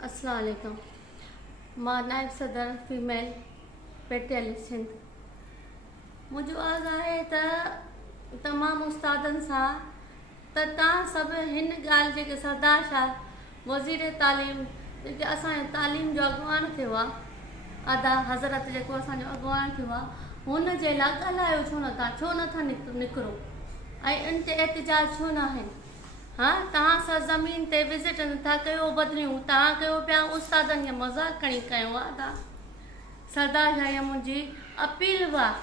अस्सलाम वालेकुम। मां नायब सदर फीमेल पेटियल सिंध। मुझे अर्ज़ है त तमाम उस्तादन सां त तव्हां सभु हिन ॻाल्हि जेके सरदार शाह वज़ीर तालीम जेके असांजो तालीम जो अॻवान थियो आहे आदा हज़रत जेको असांजो अॻवान थियो आहे हुन जे लाइ ॻाल्हायो छो न था, छो नथा निकिरो ऐं इन ते एहतिजाज छो न आहिनि। हाँ, तव्हां सरज़मीन ते विज़िट नथा कयो बदिलियूं तव्हां कयो पिया उस्तादनि खे मज़ाक खणी कयो आहे। तव्हां सरदार शाह इहा मुंहिंजी अपील बि आहे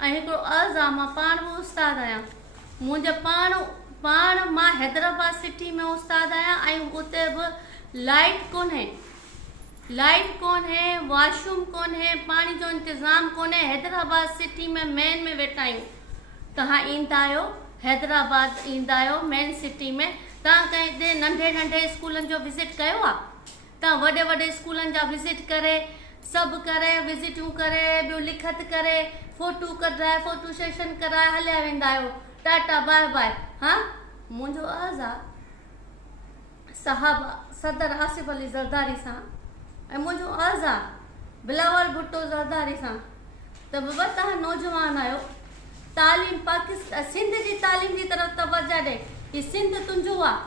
ऐं हिकिड़ो अर्ज़ु आहे। मां पाण बि उस्ताद आहियां। मुंहिंजो पाण मां हैदराबाद सिटी में उस्ताद आहियां ऐं उते बि लाइट कोन्हे, वॉशरूम कोन्हे, पाणी जो इंतज़ाम कोन्हे। हैदराबाद सिटी में मेन में वेठा आहियूं। तव्हां ईंदा आहियो हैदराबाद, ईंदा आहियो मेन सिटी में, तव्हां कंहिं नंढे स्कूलनि जो विज़िट कयो आहे? तव्हां वॾे स्कूलनि जा विज़िट करे सभु करे विज़िटियूं करे ॿियो लिखत करे फ़ोटू कढाए फ़ोटू सेशन कराए हलिया वेंदा आहियो। Tata bye bye. हाँ, मुंहिंजो अर्ज़ु आहे साहब सदर आसिफ अली ज़रदारी सां ऐं मुंहिंजो अर्ज़ु आहे बिलावल भुट्टो ज़रदारी सां त बाबा तव्हां नौजवान आहियो, तालीम पाकिस्तान सिंध जी तालीम जी तरफ़ तवज्जो ॾे। ही सिंध तुंहिंजो आहे,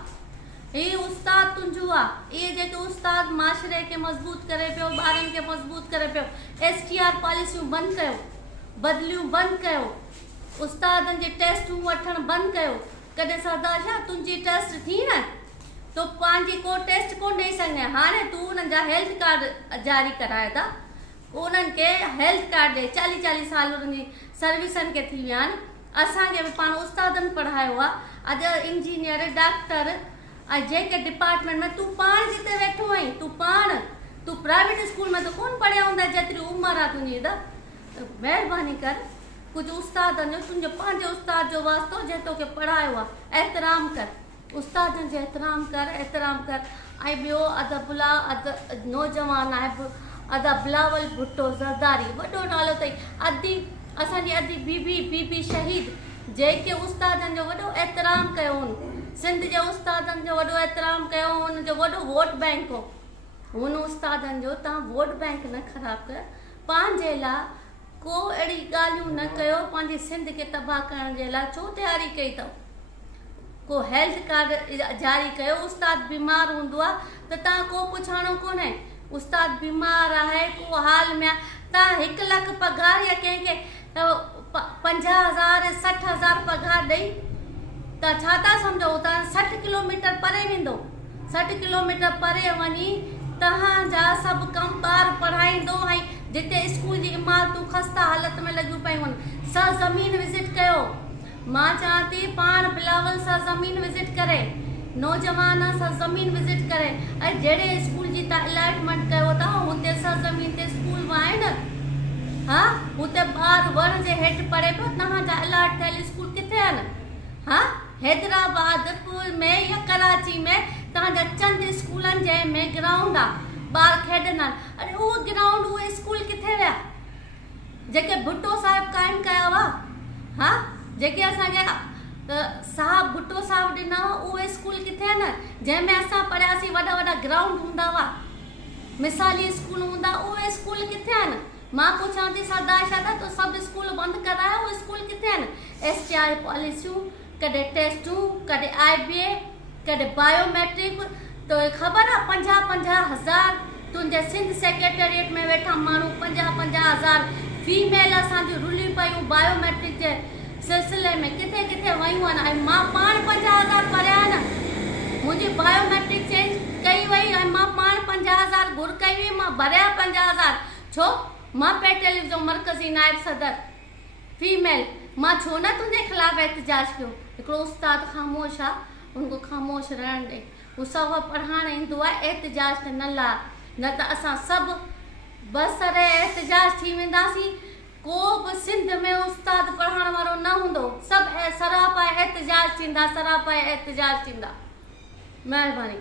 ही उस्ताद तुंहिंजो आहे। इहे जेके उस्ताद माशरे खे मज़बूत करे पियो, ॿारनि खे मज़बूत करे पियो, STR पॉलिसियूं बंदि कयो, बदिलियूं बंदि कयो, उस्तादनि जी टेस्टूं वठणु बंदि कयो। कॾहिं सरदार शाह तुंहिंजी टेस्ट थी न, तो पंहिंजी को टेस्ट कोन ॾेई सघंदे। हाणे तूं उन्हनि जा हेल्थ कार्ड जारी कराए था, उन्हनि खे हेल्थ कार्ड ॾे। 40 साल उन्हनि जी सर्विसनि खे थी विया आहिनि। असांखे बि पाण उस्तादनि पढ़ायो आहे। अॼु इंजीनियर डॉक्टर ऐं जेके डिपार्टमेंट में तूं पाण जिते वेठो आहीं, तूं प्राइवेट स्कूल में त कोन पढ़िया हूंदा जेतिरी उमिरि आहे तुंहिंजी। त महिरबानी कर कुझु उस्तादनि जो तुंहिंजो पंहिंजे उस्ताद जो वास्तो जंहिं तोखे पढ़ायो आहे एतिराम कर, उस्तादनि जो एतिराम कर। ऐं ॿियो नौजवान आहे अदा बिलावल भुट्टो ज़रदारी, वॾो नालो अथई। असांजी बीबी शहीद जेके उस्तादनि जो वॾो एतिराम कयो हुन, सिंध जे उस्तादनि जो वॾो एतिराम कयो, हुनजो वॾो वोट बैंक हो। हुन उस्तादनि जो तव्हां वोट बैंक न ख़राबु कर, पंहिंजे लाइ को अहिड़ी ॻाल्हियूं न कयो। पंहिंजी सिंध खे तबाह करण जे लाइ छो तयारी कई अथव? को हेल्थ कार्ड जारी कयो। उस्ताद बीमार हूंदो आहे त तव्हां को पुछाणो कोन्हे। उस्ताद बीमार आहे को हाल में आहे, तव्हां 1 लख पघार या कंहिंखे 50,000 60,000 पघार ॾेई त छा था सम्झो? तव्हां 60 किलोमीटर परे वेंदो, 60 किलोमीटर परे वञी तव्हांजा सभु कम ॿार पढ़ाईंदो ऐं जिते स्कूल जी इमारतूं खस्ता हालत में लॻियूं पियूं आहिनि। सरज़मीन विज़िट कयो। मां चवां थी पाण बिलावल सरज़मीन विज़िट करे, नौजवान सरज़मीन विज़िट करे ऐं जहिड़े स्कूल जी तव्हां अलॉटमेंट कयो था हुते सरज़मीन ते स्कूल आहिनि। हाँ, हुते ॿार वण जे हेठि पढ़े पियो। तव्हांजा अलॉट थियल स्कूल किथे आहिनि? हाँ, हैदराबाद में या कराची में तव्हांजा चंद स्कूल आहिनि जंहिंमें ग्राउंड आहे, ॿार खेॾंदा आहिनि। अरे उहो ग्राउंड उहे स्कूल किथे विया जेके भुट्टो साहिब क़ाइमु कया हुआ? हाँ, जेके असांखे साहब भुट्टो साहिब ॾिना हुआ उहे स्कूल किथे आहिनि जंहिंमें असां पढ़ियासीं? वॾा ग्राउंड हूंदा हुआ, मिसाली स्कूल हूंदा, उहे स्कूल किथे आहिनि? मां पुछां थी सरदार शाह तो सभु स्कूल बंदि कराया, उहे स्कूल किथे आहिनि? STR पॉलिसियूं, कॾहिं टेस्टूं, कॾहिं IBA, कॾहिं बायोमेट्रिक। तो ख़बर आहे 50,000 तुंहिंजे सिंध सेक्रेटेरिएट में वेठा माण्हू 50,000 फीमेल असांजूं रुलियूं पियूं बायोमेट्रिक जे सिलसिले में किथे वयूं आहिनि। ऐं मां पाण 50,000 भरिया आहिनि। मुंहिंजी बायोमेट्रिक चेंज कई वई ऐं मां पाण 50,000 घुर कई हुई। मां भरिया 50,000। छो? मां पेटियल जो मरकज़ी नायब सदर फीमेल, मां छो न तुंहिंजे ख़िलाफ़ एहतिजाज कयो? हिकिड़ो उस्ताद ख़ामोश आहे, उनको ख़ामोश रहण ॾे। हू सभु पढ़ाइणु ईंदो आहे, एहतिजाज ते न ला, न त असां सभु बसरे एहतिजाज थी वेंदासीं। को बि सिंध में उस्ताद पढ़ाइण वारो न हूंदो, सभु सरापा एहतिजाज थींदा। महिरबानी।